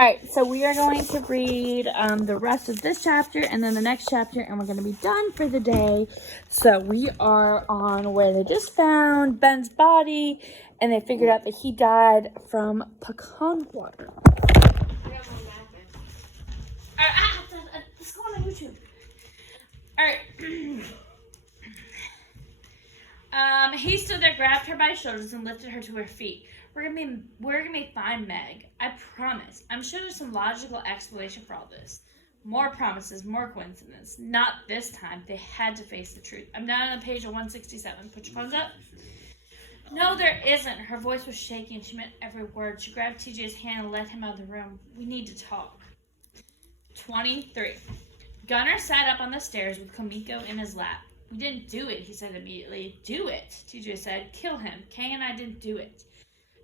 Alright, so we are going to read the rest of this chapter and then the next chapter, and we're going to be done for the day. So we are on where they just found Ben's body, and they figured out that he died from pecan water. This is going on YouTube. Alright. He stood there, grabbed her by the shoulders, and lifted her to her feet. We're gonna be fine, Meg. I promise. I'm sure there's some logical explanation for all this. More promises, more coincidence. Not this time. They had to face the truth. I'm down on the page of 167. Put your phones up. No, there isn't. Her voice was shaking. She meant every word. She grabbed TJ's hand and led him out of the room. We need to talk. 23. Gunnar sat up on the stairs with Kimiko in his lap. We didn't do it, he said immediately. Do it, TJ said. Kill him. Kay and I didn't do it.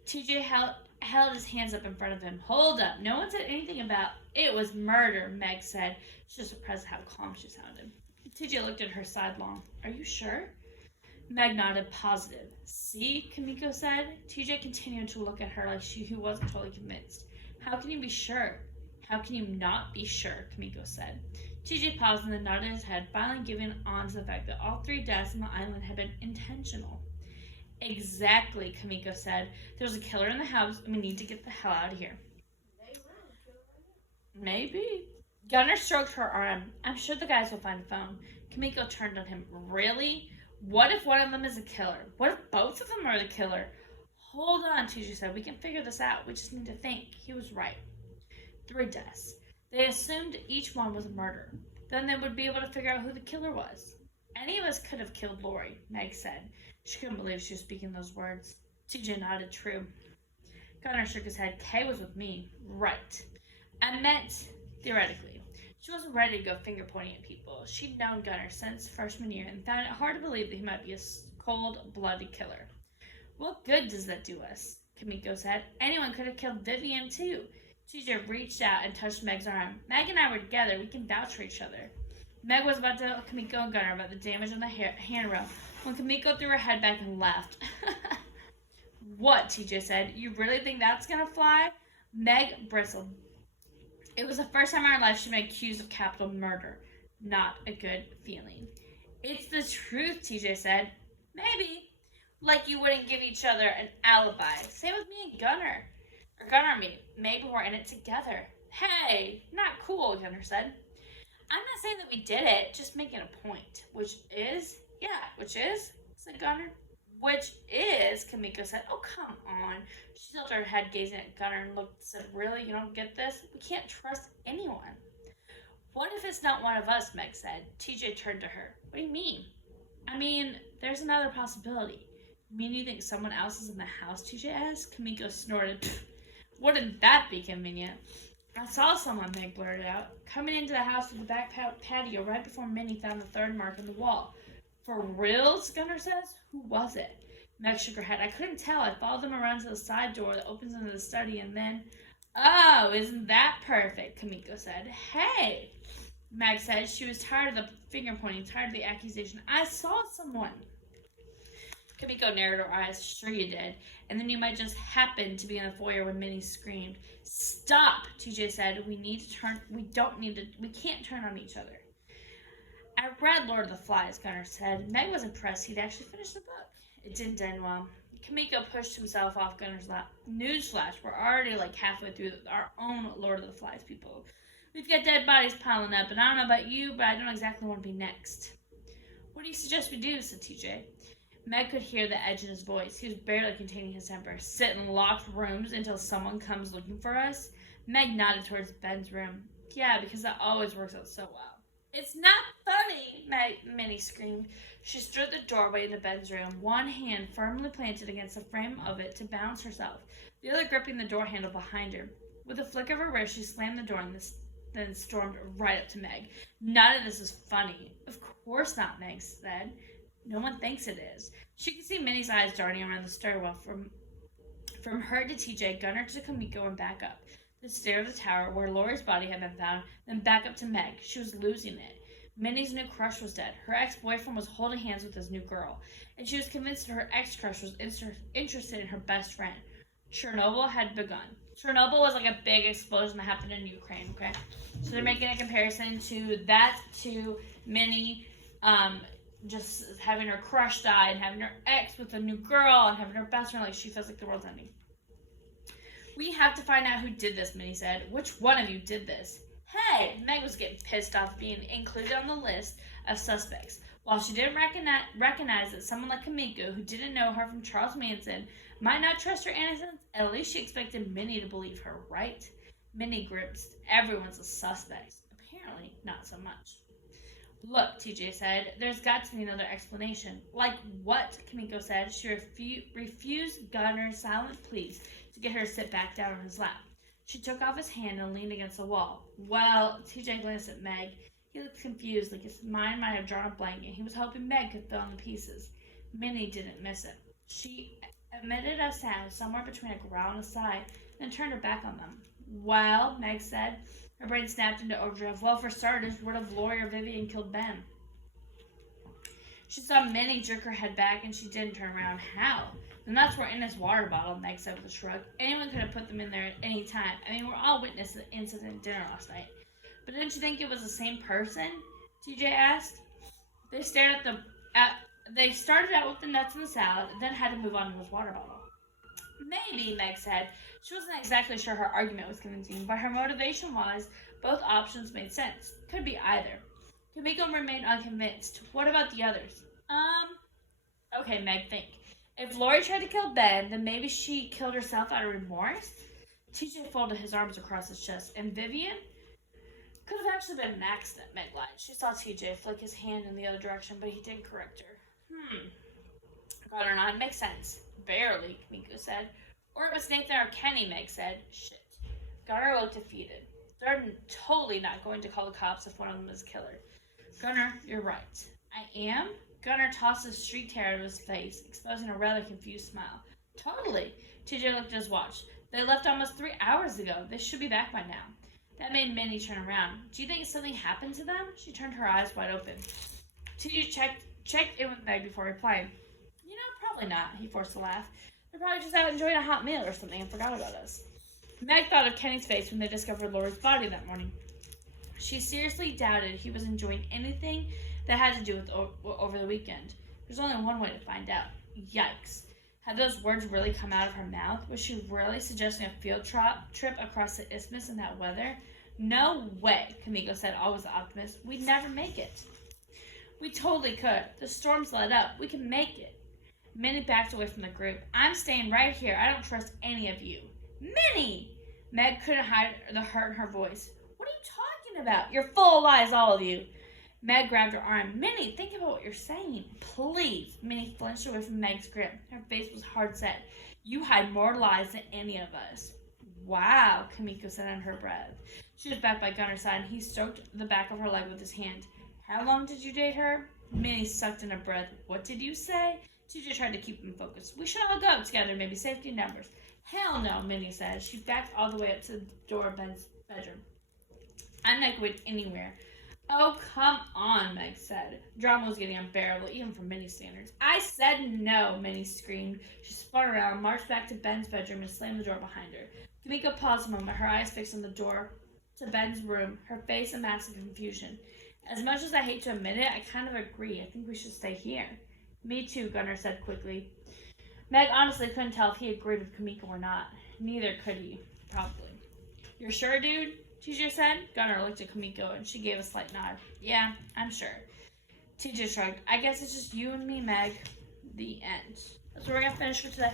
TJ held his hands up in front of him. Hold up. No one said anything about it was murder, Meg said. She was surprised at how calm she sounded. TJ looked at her sidelong. Are you sure? Meg nodded, positive. See, Kimiko said. TJ continued to look at her like he wasn't totally convinced. How can you be sure? How can you not be sure? Kimiko said. TJ paused and then nodded his head, finally giving on to the fact that all 3 deaths on the island had been intentional. Exactly, Kimiko said. There's a killer in the house and we need to get the hell out of here. Maybe. Gunnar stroked her arm. I'm sure the guys will find a phone. Kimiko turned on him. Really? What if one of them is a killer? What if both of them are the killer? Hold on, TJ said. We can figure this out. We just need to think. He was right. 3 deaths. They assumed each one was a murder. Then they would be able to figure out who the killer was. Any of us could have killed Lori, Meg said. She couldn't believe she was speaking those words. TJ nodded true. Gunnar shook his head. Kay was with me. Right. I meant, theoretically. She wasn't ready to go finger pointing at people. She'd known Gunnar since freshman year and found it hard to believe that he might be a cold-blooded killer. What good does that do us? Kimiko said. Anyone could have killed Vivian, too. TJ reached out and touched Meg's arm. Meg and I were together. We can vouch for each other. Meg was about to tell Kimiko and Gunnar about the damage on the handrail when Kimiko threw her head back and laughed. What? TJ said. You really think that's gonna fly? Meg bristled. It was the first time in her life she'd been accused of capital murder. Not a good feeling. It's the truth, TJ said. Maybe. Like you wouldn't give each other an alibi. Same with me and Gunnar. Or Gunnar and me. Maybe we're in it together. Hey, not cool, Gunnar said. I'm not saying that we did it, just making a point. Which is, said Gunnar. Which is, Kimiko said. Oh, come on. She tilted her head, gazing at Gunnar, and said, really, you don't get this? We can't trust anyone. What if it's not one of us, Meg said. TJ turned to her. What do you mean? I mean, there's another possibility. You mean you think someone else is in the house, TJ asked? Kimiko snorted. Wouldn't that be convenient? I saw someone, Meg blurted out, coming into the house through the back patio right before Minnie found the 3rd mark in the wall. For reals? Gunnar says. Who was it? Meg shook her head. I couldn't tell. I followed them around to the side door that opens into the study and then... Oh, isn't that perfect? Kimiko said. Hey! Meg said she was tired of the finger pointing, tired of the accusation. I saw someone. Kimiko narrowed her eyes. Sure you did. And then you might just happen to be in the foyer when Minnie screamed. Stop, TJ said. We can't turn on each other. I read Lord of the Flies, Gunnar said. Meg was impressed he'd actually finished the book. It didn't end well. Kimiko pushed himself off Gunnar's lap. Newsflash, we're already like halfway through our own Lord of the Flies, people. We've got dead bodies piling up, and I don't know about you, but I don't exactly want to be next. What do you suggest we do, said TJ. Meg could hear the edge in his voice. He was barely containing his temper. Sit in locked rooms until someone comes looking for us? Meg nodded towards Ben's room. Yeah, because that always works out so well. It's not funny, Minnie screamed. She stood at the doorway into Ben's room, one hand firmly planted against the frame of it to balance herself, the other gripping the door handle behind her. With a flick of her wrist, she slammed the door and then stormed right up to Meg. None of this is funny. Of course not, Meg said. No one thinks it is. She could see Minnie's eyes darting around the stairwell from her to TJ, Gunnar to Kimiko, and back up. The stair of the tower where Lori's body had been found, then back up to Meg. She was losing it. Minnie's new crush was dead. Her ex-boyfriend was holding hands with his new girl, and she was convinced that her ex-crush was interested in her best friend. Chernobyl had begun. Chernobyl was like a big explosion that happened in Ukraine, okay? So they're making a comparison to that to Minnie just having her crush die and having her ex with a new girl and having her best friend, like she feels like the world's ending. We have to find out who did this, Minnie said. Which one of you did this? Hey! Meg was getting pissed off being included on the list of suspects. While she didn't recognize that someone like Kimiko, who didn't know her from Charles Manson, might not trust her innocence, at least she expected Minnie to believe her, right? Minnie grimaced. Everyone's a suspect. Apparently, not so much. Look, TJ said, there's got to be another explanation. Like what? Kimiko said. She refused Gunner's silent pleas to get her to sit back down on his lap. She took off his hand and leaned against the wall. Well, TJ glanced at Meg. He looked confused, like his mind might have drawn a blank, and he was hoping Meg could fill in the pieces. Minnie didn't miss it. She emitted a sound somewhere between a growl and a sigh, then turned her back on them. Well, Meg said. Her brain snapped into overdrive. Well, for starters, what if Lori or Vivian killed Ben? She saw Minnie jerk her head back, and she didn't turn around. How? The nuts were in his water bottle, Meg said with a shrug. Anyone could have put them in there at any time. I mean, we're all witness to the incident at dinner last night. But didn't you think it was the same person? TJ asked. They started out with the nuts in the salad, and then had to move on to his water bottle. Maybe, Meg said. She wasn't exactly sure her argument was convincing, but her motivation was both options made sense. Could be either. Kimiko remained unconvinced. What about the others? Okay, Meg, think. If Lori tried to kill Ben, then maybe she killed herself out of remorse? TJ folded his arms across his chest. And Vivian? Could have actually been an accident, Meg lied. She saw TJ flick his hand in the other direction, but he didn't correct her. Got her on. Makes sense. Barely, Kimiko said. Or it was Nathan or Kenny, Meg said. Shit. Gunnar looked defeated. They're totally not going to call the cops if one of them is a killer. Gunnar, you're right. I am? Gunnar tossed his streaked hair out of his face, exposing a rather confused smile. Totally. TJ looked at his watch. They left almost 3 hours ago. They should be back by now. That made Minnie turn around. Do you think something happened to them? She turned her eyes wide open. TJ checked in with Meg before replying. Probably not, he forced a laugh. They're probably just out enjoying a hot meal or something and forgot about us. Meg thought of Kenny's face when they discovered Laura's body that morning. She seriously doubted he was enjoying anything that had to do with over the weekend. There's only one way to find out. Yikes. Had those words really come out of her mouth? Was she really suggesting a field trip across the isthmus in that weather? No way, Kimiko said, always the optimist. We'd never make it. We totally could. The storm's let up. We can make it. Minnie backed away from the group. I'm staying right here. I don't trust any of you. Minnie! Meg couldn't hide the hurt in her voice. What are you talking about? You're full of lies, all of you. Meg grabbed her arm. Minnie, think about what you're saying. Please. Minnie flinched away from Meg's grip. Her face was hard set. You hide more lies than any of us. Wow, Kimiko said under her breath. She was back by Gunnar's side, and he stroked the back of her leg with his hand. How long did you date her? Minnie sucked in a breath. What did you say? TJ tried to keep him focused. We should all go together, maybe safety in numbers. Hell no, Minnie said. She backed all the way up to the door of Ben's bedroom. I'm not going anywhere. Oh, come on, Meg said. Drama was getting unbearable, even from Minnie's standards. I said no, Minnie screamed. She spun around, marched back to Ben's bedroom, and slammed the door behind her. Kimiko paused a moment, her eyes fixed on the door to Ben's room, her face a mask of confusion. As much as I hate to admit it, I kind of agree. I think we should stay here. Me too, Gunnar said quickly. Meg honestly couldn't tell if he agreed with Kimiko or not. Neither could he, probably. You're sure, dude? TJ said. Gunnar looked at Kimiko, and she gave a slight nod. Yeah, I'm sure. TJ shrugged. I guess it's just you and me, Meg. The end. That's where we're going to finish for today.